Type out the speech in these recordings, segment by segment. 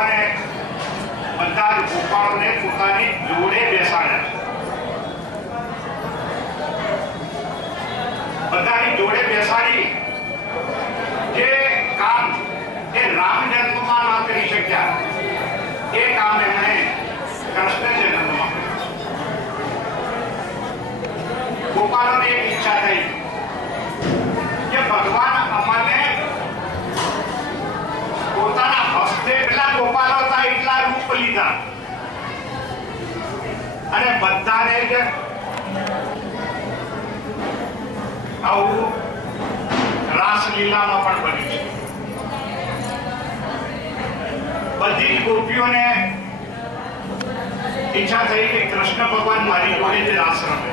ભગવાને બધા જ ગોપાળોને પોતાની જોડે બેસાડ્યા. બધાની જોડે બેસાડી જે કામ એ રામ જન્મમાં ન કરી શક્યા એ કામ એમણે કૃષ્ણ જન્મમાં કર્યું. ગોપાળોને એક ઈચ્છા થઈ કે ભગવાન અમને પોતાના હસ્તે પેલા ગોપાળો હતા એટલા રૂપ લીધા અને બધાને જ આવું રાસલીલામાં પણ બન્યું છે. બધી જ ગોપીઓને ઈચ્છા થઈ કે કૃષ્ણ ભગવાન મારી જોડે જ રાસ રમે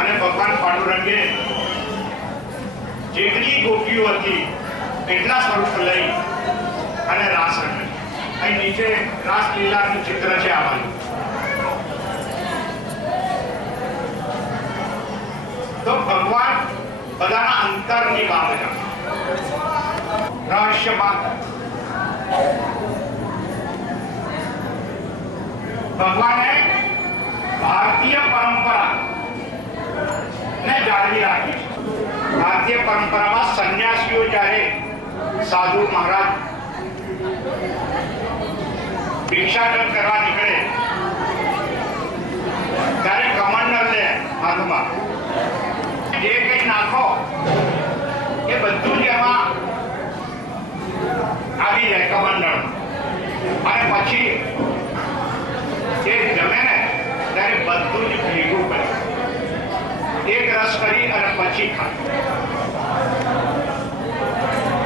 અને ભગવાન પાંડુરંગે જેટલી ગોપીઓ હતી એટલા સ્વરૂપ લઈ અને રાસ રમે. અહીં નીચે રાસલીલાનું ચિત્ર છે આવાનું. તો ભગવાન બધાના અંતરની વાત જાણે, રહસ્યમાં ભગવાને ભારતીય પરંપરા ને જાળવી રાખી છે. ભારતીય પરંપરામાં સંન્યાસીઓ જ્યારે સાધુ મહારાજ ભિક્ષાટન કરવા નીકળે ત્યારે કમંડલ લે હાથમાં, જે કઈ નાખો એ બધું જ એમાં આવી જાય કમંડળ. અને પછી એ જમે ને ત્યારે બધું જ ભેગું કરે, એક રસ કરી અને પછી ખાય.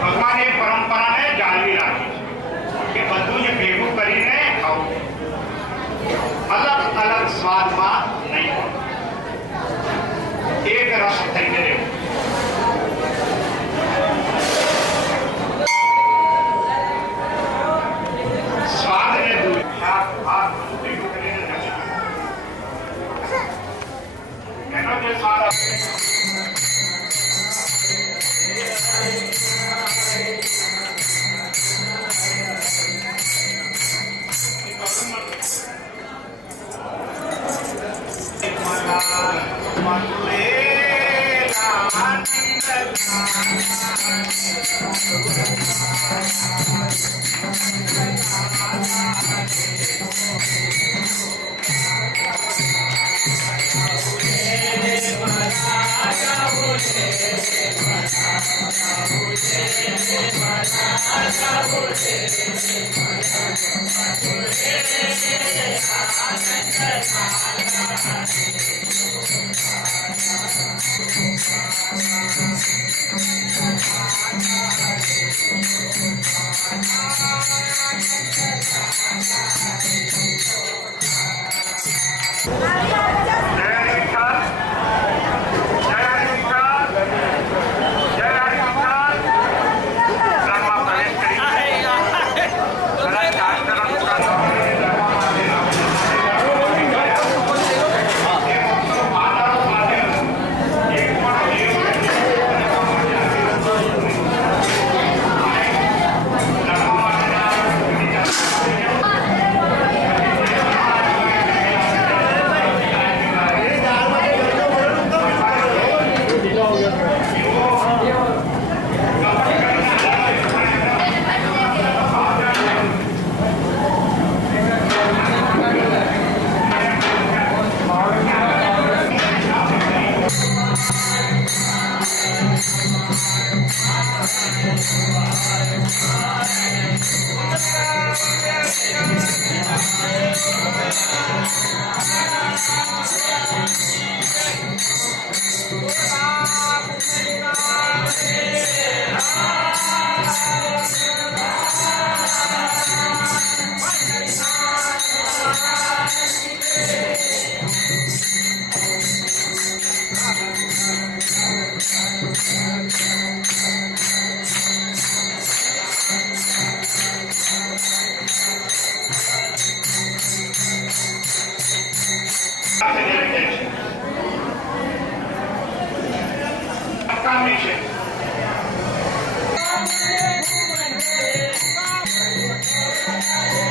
ભગવાન એ પરંપરાને જાળવી રાખી છે કે બધું જ ભેગું કરીને ખાવું, અલગ અલગ સ્વાદમાં નહીં હોય, એક રસ થઈને રહેવું. સ્વાદને દૂર શાક ભાત ભેગું કરીને જમવું, એનો જે સ્વાદ આપણે કામ છે. Bye.